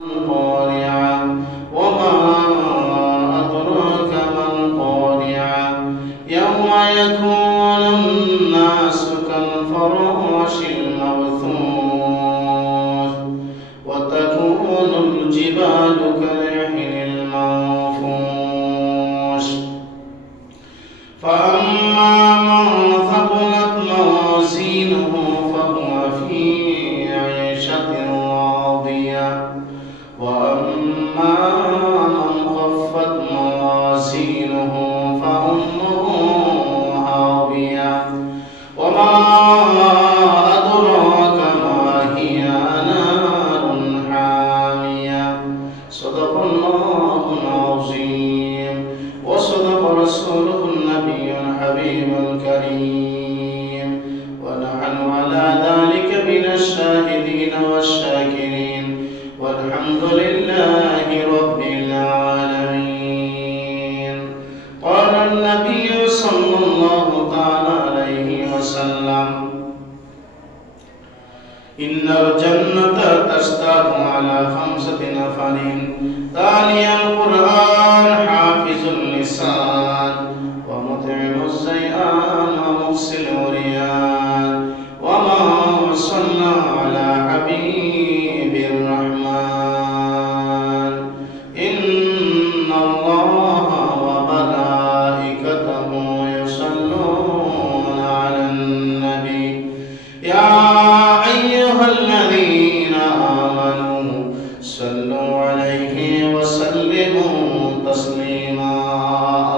القارعة وما أدراك ما القارعة يوم يكون الناس كالفراش المبثوث وتكون الجبال كالعهن المنفوش فأما من ثقلت موازينه فهو في عيشة راضية وأما من خفت موازينه فأمه هاوية وما أدراك ما هي نار حامية صدق الله العظيم وصدق رسوله النبي الحبيب الكريم ونحن على ذلك من الشاهدين والشاكرين والحمد لله رب العالمين. قال النبي صلى الله تعالى عليه وسلم إن الجنة تشتاق على 5 نفر تالي القرآن حافظ اللسان ومطعم الزيان ومغسل الريان وما صلى على حبيب الرحمن إن الله وملائكته يصلون على النبي يا أيها الذين آمنوا صلوا عليه وسلموا تسليما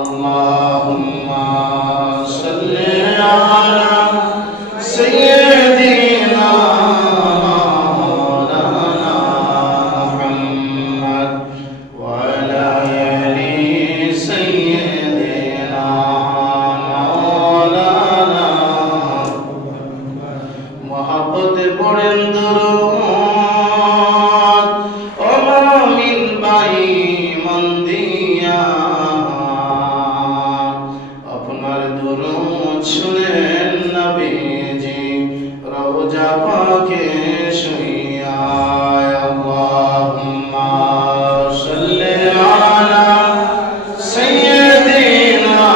اللهم صل على سيدنا مولانا محمد وعلى آل سيدنا مولانا محبت পড়েন দরুদ ও মুমিন ভাই মন দিয়া আপনার দরুদ শুনেন নবীজি রওজা পাকে শুইয়া আল্লাহুম্মা সাল্লি আলা সাইয়্যিদিনা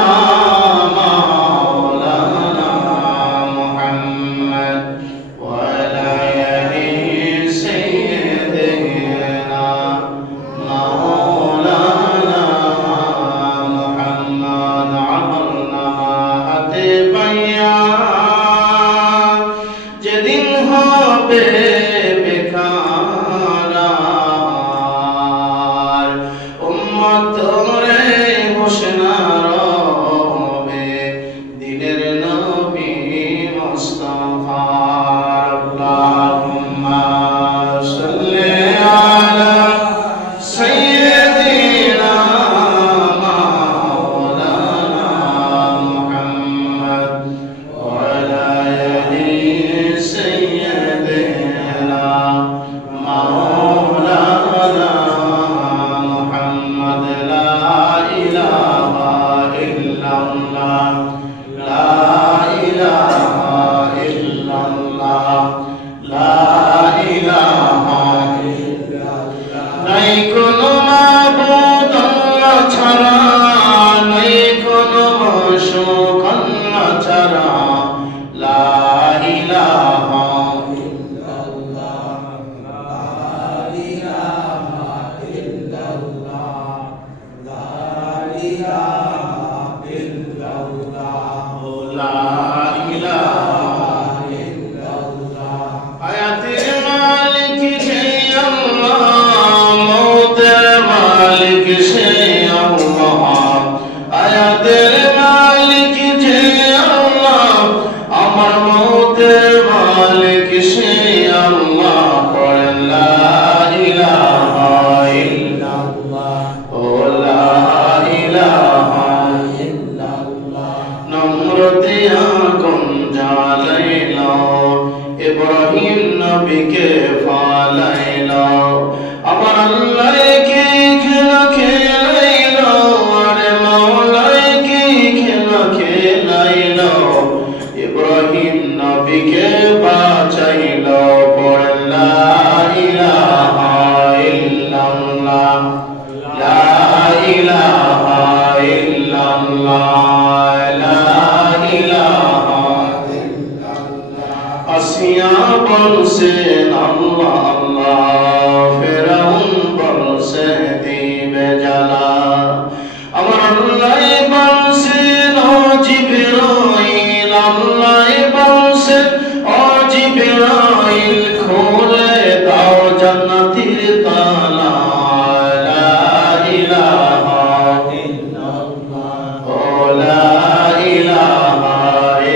মাওলানা মুহাম্মদ ওয়া আলা আলি সাইয়্যিদিনা মাওলানা মুহাম্মদ আমলনা হাতে পাইয়া যেদিন হবে বেকার উম্মত রে হোসনা রবে দিনের নবী মুস্তাফা আল্লাহুম্মা সাল্লি আলা সাইয়্যিদিনা মাওলানা মুহাম্মদ ওয়া আলা আলি সাইয়্যিদিনা মাওলানা মুহাম্মদ লা ইলাহা ইল্লাল্লাহ লা ইলাহা ইল্লাল্লাহ লা ইলাহা ইল্লাল্লাহ নাই কোনো মাবুদ আল্লাহ ছাড়া নাই কোনো মাশরুক আল্লাহ ছাড়া লা ইলাহা ইল্লাল্লাহ লা ইলাহা ইল্লাল্লাহ লা ইলাহা ইল্লাল্লাহ লা ইলাহা ইল্লাল্লাহ হায়াতের মালিক সে আল্লাহ মওতের মালিক সে আল্লাহ হায়াতের মালিক যে আল্লাহ আমার মওতের মালিক সে আল্লাহ পড়েন লা ইলাহা ইল্লাল্লাহ ও লা ইলাহা ইল্লাল্লাহ নম্রতে আগুন জ্বালাইল ইব্রাহিম নবীকে ফালাইল আমার আল্লাহকে খেলা খেলাইল আরে মাওলাকে খেলা খেলাইল ইব্রাহিম নবীকে বাঁচাইল পড়লা ইলাহা ইল্লাল্লাহ বলছেন আল্লাহ আল্লাহ, ফেরাউন বলছে দিবে জ্বালা। আমার আল্লাহ বলছেন ও জিবরাইল, আল্লাহ বলছেন ও জিবরাইল, খুলে দাও জান্নাতের তালা। লা ইলাহা ইল্লাল্লাহ, ও লা ইলাহা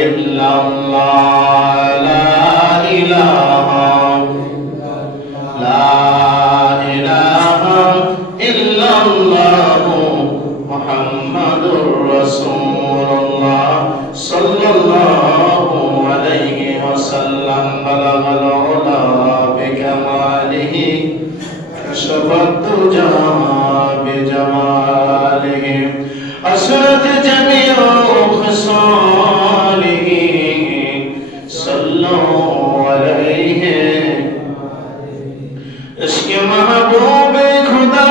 ইল্লাল্লাহ, লা ইলাহা লা ইলাহা ইল্লাল্লাহ মুহাম্মাদুর রাসূলুল্লাহ সাল্লাল্লাহু আলাইহি ওয়াসাল্লাম। বালাগাল উলা বিকামালিহি, কাশাফাত দুজা বিজামালিহি, আসরাত জামিউ খিসালিহি, সাল্লাল্লাহু আলাইহি। इसके महबूब खुदा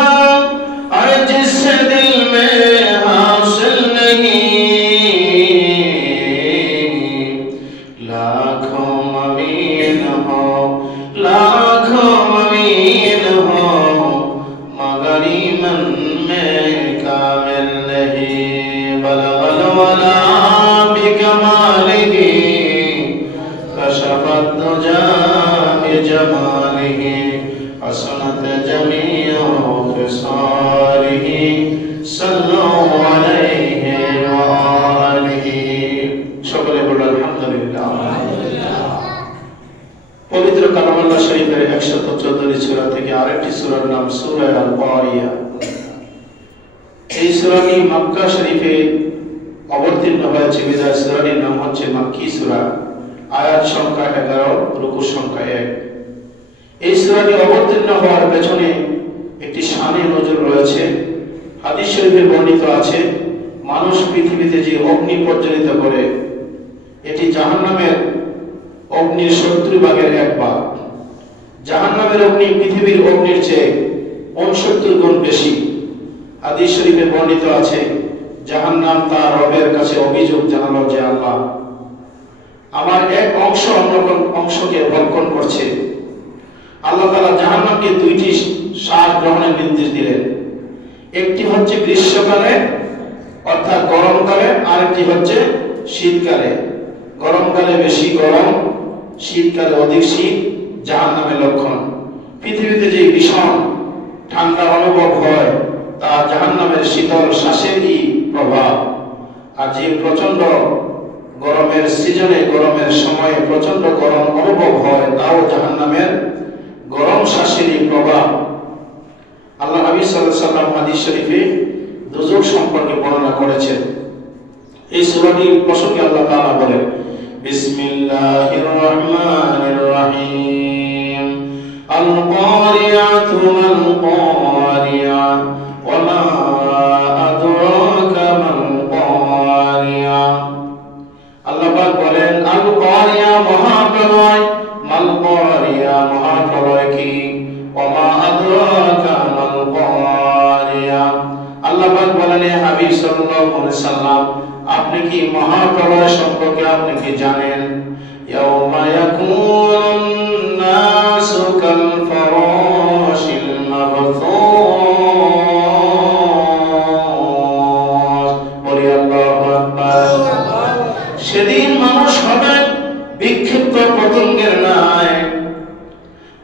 और जिस दिल में हासिल नहीं, लाखों अमीन हो लाखों अमीन हो, मगर ईमान में कामिल नहीं। बलगल वला बिकमालिही, कशफत दुजा बिजमालिही, हसनत जमीउ खिसालिही, सल्लल्लाहु अलैहि व आलिहि। সকলে বলুন আলহামদুলিল্লাহ। পবিত্র কালামুল্লাহ শরীফের 114 সূরা থেকে আরেকটি সূরার নাম সূরা আল কারিয়া। এই সূরাটি মক্কা শরীফে অবতীর্ণ হয়েছে বিধায় সূরাটির নাম হচ্ছে মাক্কি সূরা। আয়াত সংখ্যা 11, রুকু সংখ্যা 1। এই সূরাটি অবতীর্ণ হওয়ার পেছনে একটি শানে নজর রয়েছে। হাদিস শরীফে বর্ণিত আছে, মানুষ পৃথিবীতে যে অগ্নি প্রজ্বলিত করে, এটি জাহান্নামের অগ্নির 70 ভাগের 1 ভাগ। জাহান্নামের অগ্নি পৃথিবীর অগ্নির চেয়ে 69 গুণ বেশি। হাদিস শরীফে বর্ণিত আছে, জাহান্নাম তার রবের কাছে অভিযোগ জানালো যে আল্লাহ, আমার এক অংশ অন্য অংশকে ভক্ষণ করছে। আল্লাহ তাআলা জাহান্নামকে 2টি শ্বাস গ্রহণের নির্দেশ দিলেন। একটি হচ্ছে গ্রীষ্মকালে অর্থাৎ গরমকালে, আরেকটি হচ্ছে শীতকালে। গরমকালে বেশি গরম, শীতকালে অধিক শীত জাহান্নামের লক্ষণ। পৃথিবীতে যে ভীষণ ঠান্ডা অনুভব হয় তা জাহান্নামের শীতল শ্বাসেরই প্রভাব। আর যে প্রচন্ড গরমের সিজনে, গরমের সময়ে প্রচন্ড গরম অনুভব হয়, তাও জাহান্নামের গরম শ্বাসেরই প্রভাব। আল্লাহ নবী সাল্লাল্লাহু আলাইহি ওয়াসাল্লাম হাদিস শরীফে দুজক সম্পর্কে বর্ণনা করেছেন। এই সূরাটির প্রসঙ্গে আল্লাহ তাআলা বলেন, বিসমিল্লাহির রহমানির রহিম, আল কারিয়াতু মাল কারিয়া, ওয়া মা আদরাকা মাল কারিয়া। আল্লাহ পাক বলেন, আল কারিয়া মহাপ্রলয়, মাল কারিয়া মহাপ্রলয় কি, ওয়া মা আদরাকা মাল কারিয়া। আল্লাহ পাক বলেন, হে হাবিব সাল্লাল্লাহু আলাইহি ওয়াসাল্লাম, আপনি কি মহাপ্রলয় সম্পর্কে আপনি কি জানেন? ইয়াউমা ইয়াকুনুন নাসু কাল ফারাশিল মাবথুস। বলি আল্লাহু আকবার। সেদিন মানুষ হবে বিক্ষিপ্ত পতঙ্গের ন্যায়।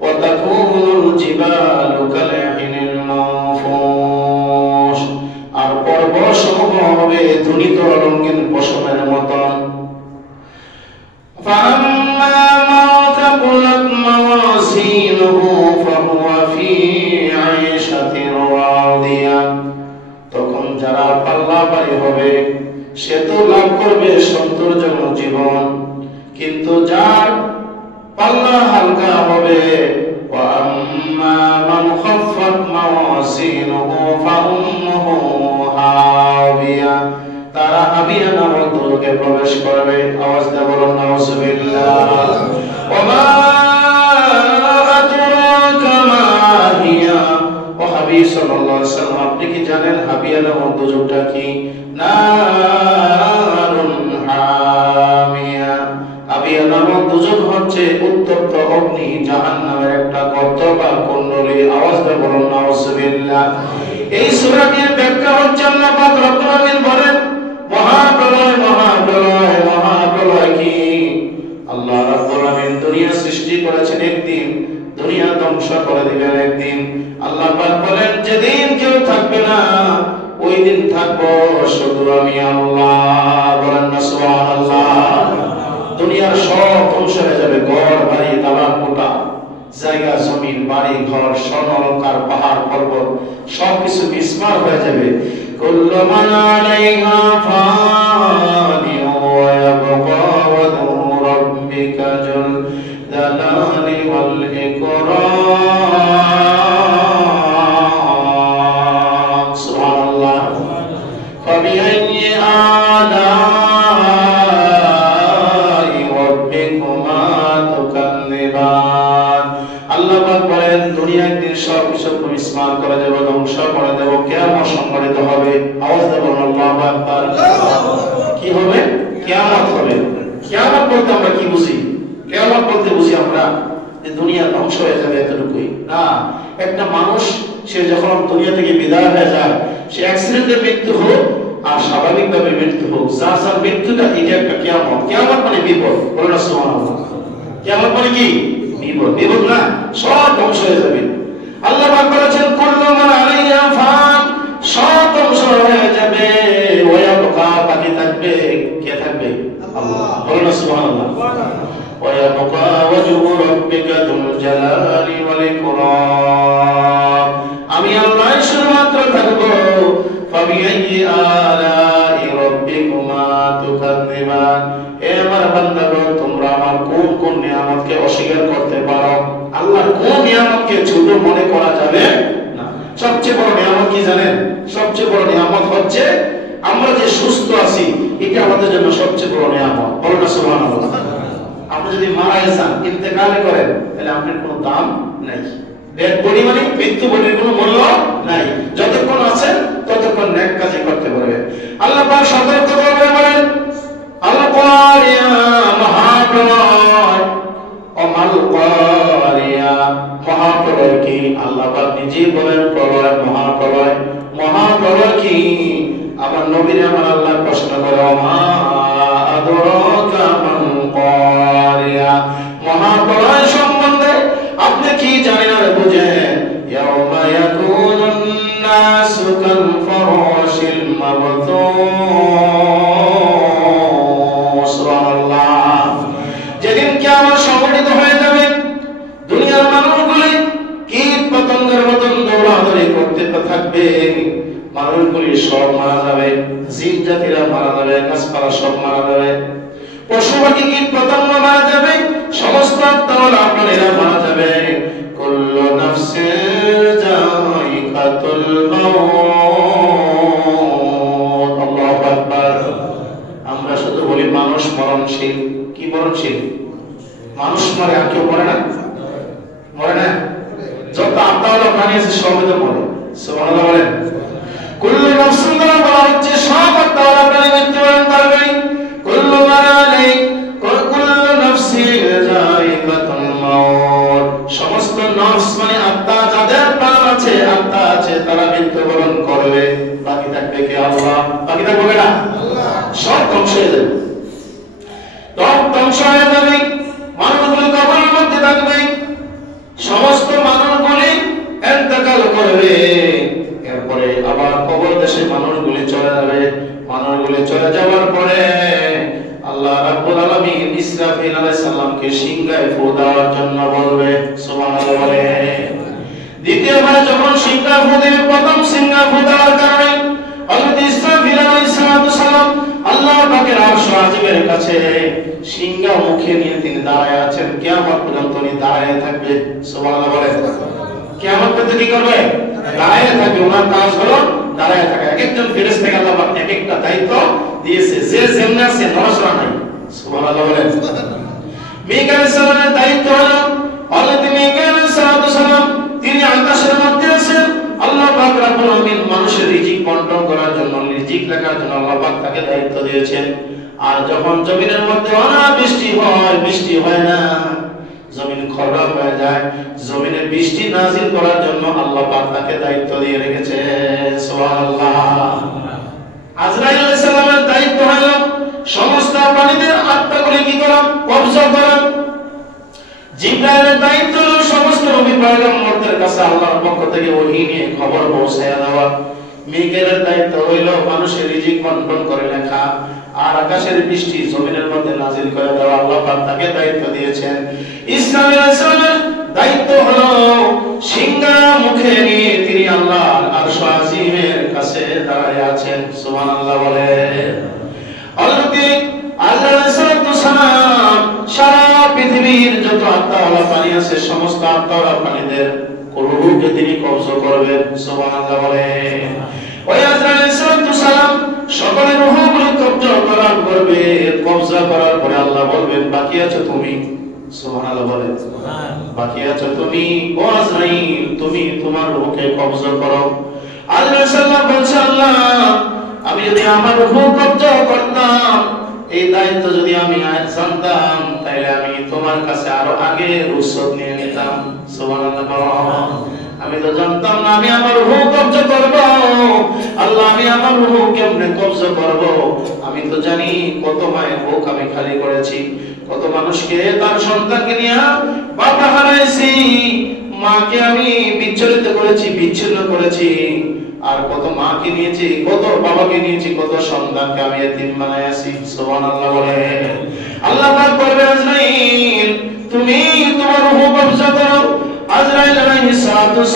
ওয়া তাকুনুল জিবালু কাল ইহিনিল মানফুস, আর পর্বতসমূহ হবে ধুনিত রঙিন পশমের মতন। ফাম্মা মা তাকুলাত মাওয়াজিনুহু ফাহুয়া ফি আইশাতির রাদিয়া। তখন যারা পাল্লাবাড়ি হবে সে তো লাভ করবে সৌন্দর্যময় জীবন, কিন্তু যার পাল্লা হালকা হবে, ওয়া আম্মা মান খাফফাত মাওয়াজিনুহু ফাউম্মুহু হাবিয়া, তারা হাবিয়া নামক দুর্গে প্রবেশ করবে। আওয়াজ দিয়ে বলুন নাউযুবিল্লাহ। ওয়া মা আদরাকা মা হিয়া, ও হাবিব সাল্লাল্লাহু আলাইহি ওয়াসাল্লাম, আপনি কি জানেন হাবিয়া নামক দুর্গটা কি? নারুন হামিয়া, হাবিয়া নামক দুর্গ হচ্ছে হচ্ছে উত্তপ্ত অগ্নি জাহান্নামের একটা গর্ত বা কুণ্ডলী। আওয়াজ দিয়ে বলুন নাউযুবিল্লাহ। এই সূরাটির ব্যাখ্যা হচ্ছে আল্লাহ পাক রব্বুল আলামিন বলেন মহাপ্রলয় মহাপ্রলয় মহাপ্রলয় কি? আল্লাহ রাব্বুল আলামিন দুনিয়া সৃষ্টি করেছেন একদিন, দুনিয়া ধ্বংস করে দিবেন একদিন। আল্লাহ পাক বলেন যেদিন কেউ থাকবে না ওই দিন থাকবো শুধু আমি আল্লাহ। বলেন না সুবহানাল্লাহ। দুনিয়ার সব ধ্বংস হয়ে যাবে, ঘর বাড়ি দালান কোঠা জায়গা জমিন বাড়ি ঘর স্বর্ণ অলংকার পাহাড় পর্বত সবকিছু বিস্মার হয়ে যাবে। কুল্লু মান আলাইহা ফানি ওয়া ইয়াবকা ওয়াজহু রাব্বিকা যুল জালালি ওয়াল ইকরাম। সুবহানাল্লাহ। ফাবিআইয়ি আলাই রাব্বিকুমা তুকাজ্জিবান। আল্লাহ পাক বলেন দুনিয়া একদিন সবকিছু বিস্মার করে দেব, ধ্বংস করে দেব, কিয়ামত সংঘটিত হবে। আওয়াজ দিয়ে বলুন আল্লাহু আকবার। কি হবে? কিয়ামত হবে। কিয়ামত বলতে আমরা কি বুঝি? কিয়ামত বলতে বুঝি আমরা যে দুনিয়া ধ্বংস হয়ে যাবে এতটুকুই না। একটা মানুষ সে যখন দুনিয়া থেকে বিদায় হয়ে যায়, সে অ্যাক্সিডেন্টে মৃত্যু হোক আর স্বাভাবিকভাবে মৃত্যু হোক, যার যার মৃত্যুটা এটা একটা কিয়ামত। কিয়ামত মানে বিপদ। বলুন না সুবহানাল্লাহ। কিয়ামত মানে কি? বিপদ। বিপদ না, সব ধ্বংস হয়ে যাবে। আল্লাহ পাক বলেছেন কুল্লু মান আলাইহা ফান, সব ধ্বংস হয়ে যাবে। ওয়া ইয়াবকা, বাকি থাকবে কে থাকবে? আল্লাহ। বলুন না সুবহানাল্লাহ। ওয়া ইয়াবকা ওয়াজহু রাব্বিকা যুল জালালি ওয়াল ইকরাম। আমি আল্লাহ শুধুমাত্র থাকবো। ফাবিআইয়ি আলাই রাব্বিকুমা তুকাজ্জিবান। হে আমার বান্দাগণ, তোমরা আমার কোন কোন নিয়ামতকে অস্বীকার করতে পারো? আল্লাহর কোন নিয়ামতকে ছোট মনে করা যাবে না। সবচেয়ে বড় নিয়ামত কি জানেন? সবচেয়ে বড় নিয়ামত হচ্ছে আমরা যে সুস্থ আছি, এটা আমাদের জন্য সবচেয়ে বড় নিয়ামত। বলুন না সুবহানাল্লাহ। আপনি যদি মারা যান, ইন্তেকাল করেন, তাহলে আপনার কোনো দাম নাই। ডেড বডি মানে মৃত্যু বডির কোনো মূল্য নাই। যতক্ষণ আছেন ততক্ষণ নেক কাজই করতে পারবেন। আল্লাহ পাক সতর্ক করে বলেন আল কারিয়া মহাপ্রলয়। অমাল কারিয়া মহাপ্রলয় কি? আল্লাহ পাক নিজেই বলেন প্রলয় মহাপ্রলয়। মহাপ্রলয় কি? আমার নবীর আমার আল্লাহ প্রশ্ন করে মা আদরাকা মান কারিয়া। মহাপ্রলয় সম্বন্ধে আপনি কি জানেন আর বুঝেন? ইয়াউমা ইয়াকুনুন নাসু কাল ফারাশিল মাবথুস। সুবহানাল্লাহ। যেদিন কিয়ামত সংঘটিত হয়ে যাবে, দুনিয়ার মানুষগুলি কীট পতঙ্গের মতন দৌড়াদৌড়ি করতে থাকবে। মানুষগুলি সব মারা যাবে, জিন জাতিরা মারা যাবে, গাছপালা সব মারা যাবে, পশু পাখি কীট পতঙ্গ মারা যাবে, সমস্ত আত্মাওয়ালা প্রাণীরা মারা যাবে। কুল্লু নাফসিন যায়িকাতুল মাউত। আল্লাহু আকবার। আমরা শুধু বলি মানুষ মরণশীল। কি মরণশীল? মানুষ মরে, আর কেউ মরে না? মরে না? যত আত্মাওয়ালা প্রাণী আছে সবই তো মরে। সুবহানাল্লাহ বলেন। কুল্লু নাফসিন দ্বারা বলা হচ্ছে সব আত্মাওয়ালা প্রাণী মৃত্যুবরণ করবে। কুল্লু মান আলাইহা, কুল্লু নাফসিন যায়িকাতুল মাউত। সমস্ত নফস মানে আত্মা, যাদের প্রাণ আছে, আত্মা আছে, তারা মৃত্যুবরণ করবে। বাকি থাকবে কে? আল্লাহ। বাকি থাকবে না? আল্লাহ। সব ধ্বংস হয়ে যাবে। সব ধ্বংস হয়ে যাবে। মানুষগুলি কবরের মধ্যে থাকবে। সমস্ত মানুষগুলি ইন্তেকাল করবে। এরপরে আবার কবর দেশে মানুষগুলি চলে যাবে। মানুষগুলি চলে যাওয়ার পরে আল্লাহ রাব্বুল আলামিন ইসরাফিল আলাইহিস সালামকে সিংহায় ফু দেওয়ার জন্য বলবে। সুবহানাল্লাহ বলে। দ্বিতীয়বার যখন সিংহা ফু দেবে, প্রথম সিংহা ফু দেওয়ার কারণে হযরত ইসরাফিল আলাইহিস সালাম আল্লাহ পাকের আরশ আজিমের কাছে সিংহা মুখে নিয়ে তিনি দাঁড়ায় আছেন। কিয়ামত পর্যন্ত তিনি দাঁড়ায় থাকবে। সুবহানাল্লাহ বলে। কিয়ামত পর্যন্ত কি করবে? দাঁড়ায় থাকবে। ওনার কাজ হলো দাঁড়ায় থাকা। একজন ফেরেশতাকে আল্লাহ পাক এক একটা দায়িত্ব দিয়েছে, যে যেমন আছে নড়াচড়া নাই। সুবহানাল্লাহ বলেন। মিকাইল সালামের দায়িত্ব হলো হযরত মিকাইল সালাম, তিনি আকাশের মধ্যে আছেন। আল্লাহ পাক রব্বুল আলামিন মানুষের রিজিক বন্টন করার জন্য, রিজিক লেখার জন্য আল্লাহ পাক তাকে দায়িত্ব দিয়েছেন। আর যখন জমিনের মধ্যে অনাবৃষ্টি হয়, বৃষ্টি হয় না, জমিন খরা হয়ে যায়, জমিনে বৃষ্টি নাজিল করার জন্য আল্লাহ পাক তাকে দায়িত্ব দিয়ে রেখেছে। সুবহানাল্লাহ। আজরাইল আলাইহিস সালামের দায়িত্ব হলো সমস্ত প্রাণীদের আত্মাগুলি কি করা, কবজা করা। জিবরাইলের দায়িত্ব হলো সমস্ত নবী পয়গম্বরদের কাছে আল্লাহর পক্ষ থেকে ওহী নিয়ে খবর পৌঁছায়া দেওয়া। মিকাইলের দায়িত্ব হইল মানুষের রিজিক বন্টন করে লেখা, আর আকাশের বৃষ্টি জমিনের মধ্যে নাজিল করে দেওয়া আল্লাহ পাক তাকে দায়িত্ব দিয়েছেন। ইসরাফিল আলাইহিস সালামের দায়িত্ব হলো সিংহা মুখে নিয়ে তিনি আল্লাহর আরশ আজিমের কাছে দাঁড়িয়ে আছেন। সুবহানাল্লাহ বলে। হযরত আজরাইল আলাইহিস সালাম সারা পৃথিবীর যত আত্মাওয়ালা প্রাণী আছে সমস্ত আত্মাওয়ালা প্রাণীদের রূহকে তিনি কবজ করবেন। সুবহানাল্লাহ বলে। ওই আজরাইল আলাইহিস সালাম সকলের রূহগুলো কবজ করার করবে, কবজা করার পরে আল্লাহ বলবেন বাকি আছো তুমি। সুবহানাল্লাহ বলে। বাকি আছো তুমি ও আজরাইল, তুমি তোমার রূহকে কবজা করো। আজরাইল সাল্লাম বলছে আল্লাহ আমি যদি আমার রূহ কবজা করতাম, এই দায়িত্ব যদি আমি জানতাম তাহলে আমি তোমার কাছে আরো আগে রুখসত নিয়ে নিতাম। সুবহানাল্লাহ। আমি তো জানতাম না আমি আমার রূহ কবজা করব। আল্লাহ আমি আমার রূহ কেমনে কবজা করব? আমি তো জানি কত মায়ের বুক আমি খালি করেছি, কত মানুষকে তার সন্তানকে নিয়ে বাবা হারাইছি, মাকে আমি বিচ্ছিন্ন করেছি, বিচ্ছিন্ন করেছি, আর কত মাকে নিয়েছি, কত বাবাকে নিয়েছি, কত সন্তানকে আমি এতিম বানাইছি। সুবহানাল্লাহ বলে। আল্লাহ পাক বলবে আজরাইল তুমি তোমার রূহ কবজা করো। আজরাইল আলাইহিস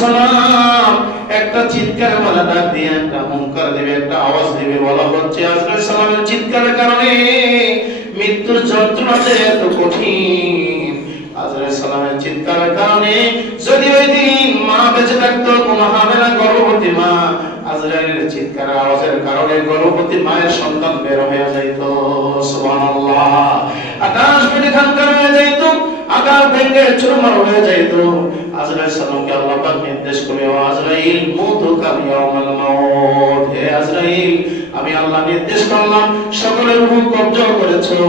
সালাম একটা চিৎকার বলা ডাক দিয়ে একটা হুঙ্কার দিবে, একটা আওয়াজ দিবে। বলা হচ্ছে আজরাইল সালামের চিৎকারের কারণে মৃত্যুর যন্ত্রণাতে এত কঠিন। আজরাইল সালামের চিৎকারের কারণে যদি ওই দিন মা বেঁচে থাকতো, কোনো হামেলা গর্ভবতী মা, আজরাইলের চিৎকারের আওয়াজের কারণে গর্ভবতী মায়ের সন্তান বের হয়ে যাইত। সুবহানাল্লাহ। আকাশ ফেটে খানখান হয়ে যাইত, আকাশ ভেঙে চুরমার হয়ে যাইত। আজরাইল সালামকে আল্লাহ পাক নির্দেশ করে ও আজরাইল মুতুকা ইয়াউমাল মাউত, হে আজরাইল আমি আল্লাহ নির্দেশ করলাম সকলের রূহ কবজা করেছো,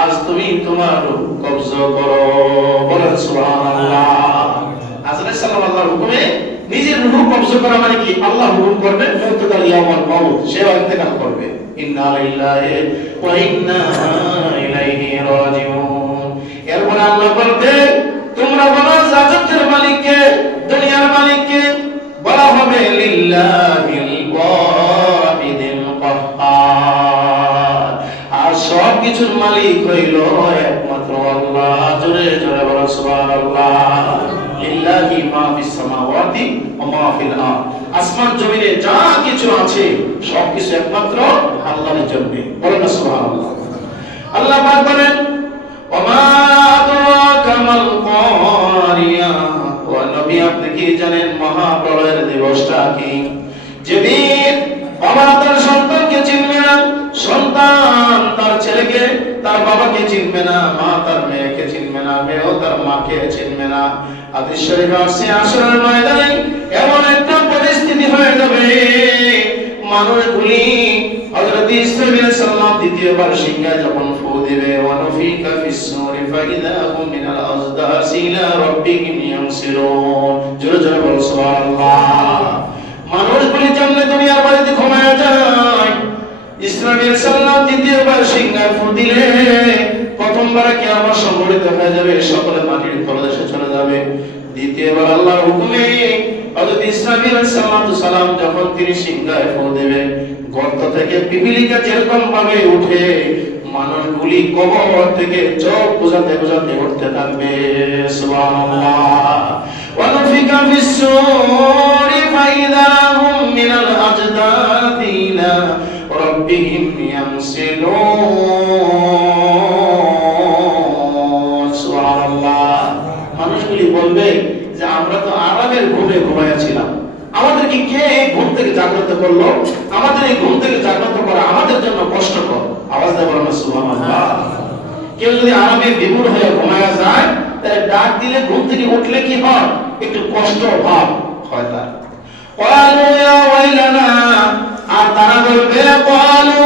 আজ তুমি তোমার রূহ কবজা করো। বলেন সুবহানাল্লাহ। আজরাইল সালাম আল্লাহর হুকুমে নিজের রূহ কবজা করা মানে কি? আল্লাহ হুকুম করবে মুতুকা ইয়াউমাল মাউত, সে ইন্তেকাল করবে। ইন্না লিল্লাহি ওয়া ইন্না ইলাইহি রাজিউন। এরপর আল্লাহ বলবে তোমরা বলো জান্নাতের মালিককে, দুনিয়ার মালিককে। বলা হবে লিল্লাহিল ওয়াহিদিল কাহ্হার, আর সব কিছুর মালিক হইল একমাত্র আল্লাহ। জোরে জোরে বলো সুবহানাল্লাহ। লিল্লাহি মা ফিস সামাওয়াতি ওয়া মা ফিল আরদ, আসমান জমিনে যা কিছু আছে সব কিছু একমাত্র আল্লাহর জন্য। বলেন সুবহানাল্লাহ। আল্লাহ পাক বলেন ওমা আদরাকা মাল কারিয়া, ও নবী আপনি কি জানেন মহাপ্রলয়ের দিবসটা কি? যেদিন বাবা তার সন্তানকে চিনবে না, সন্তান তার ছেলেকে তার বাবাকে চিনবে না, মা তার মেয়েকে চিনবে না, মেয়েও তার মাকে চিনবে না। হাদিস শরীফে আছে আসরের ময়দানে এমন একটা পরিস্থিতি হয়ে যাবে মানুষগুলি হযরত ইসরাঈল আলাইহিস সালাম দ্বিতীয়বার সিংহায় যখন ফু দিবে ওয়ানফিকা ফিস সূরি ফাইদা হুম মিনাল আজদাসি ইলা রাব্বিহিম ইয়ানসিরুন। জোরে জোরে বলো সুবহানাল্লাহ। মানুষগুলি যেমন দুনিয়ার বাড়িতে ঘুমায় যায়, ইসরাঈল আলাইহিস সালাম দ্বিতীয়বার সিংহায় ফু দিলে প্রথমবার কিয়ামত সংঘটিত হয়ে যাবে, সকলে মাটির তলদেশে চলে যাবে। দ্বিতীয়বার আল্লাহর হুকুমে হযরত ইসরাঈল আলাইহিস সালাম যখন তিনি সিংহায় ফু দেবে, গর্ত থেকে পিপিলিকা যেরকম ভাবে উঠে মানুষগুলি কবর থেকে চোখ বুঝাতে বুঝাতে উঠতে থাকবে। সুবহানাল্লাহ। ওয়ানফিকা ফিস সূরি ফাইদা হুম মিনাল আজদাদি ইলা রাব্বিহিম ইয়ানসিলুন। সুবহানাল্লাহ। মানুষগুলি বলবে যে আমরা তো আরামের ঘুমে ঘুমাইয়াছিলাম, আমাদেরকে কে ঘুম থেকে জাগ্রত করলো? আমাদের এই ঘুম থেকে জাগ্রত করা আমাদের জন্য কষ্টকর। আওয়াজ দিয়ে বলেন সুবহানাল্লাহ। কেউ যদি আরামে বিমূঢ় হয়ে ঘুমায়া যায় তাহলে ডাক দিলে ঘুম থেকে উঠলে কি হয়? একটু কষ্ট ভাব হয় তার। ক্বালু ইয়া ওয়াইলানা, আর তারা বলবে ক্বালু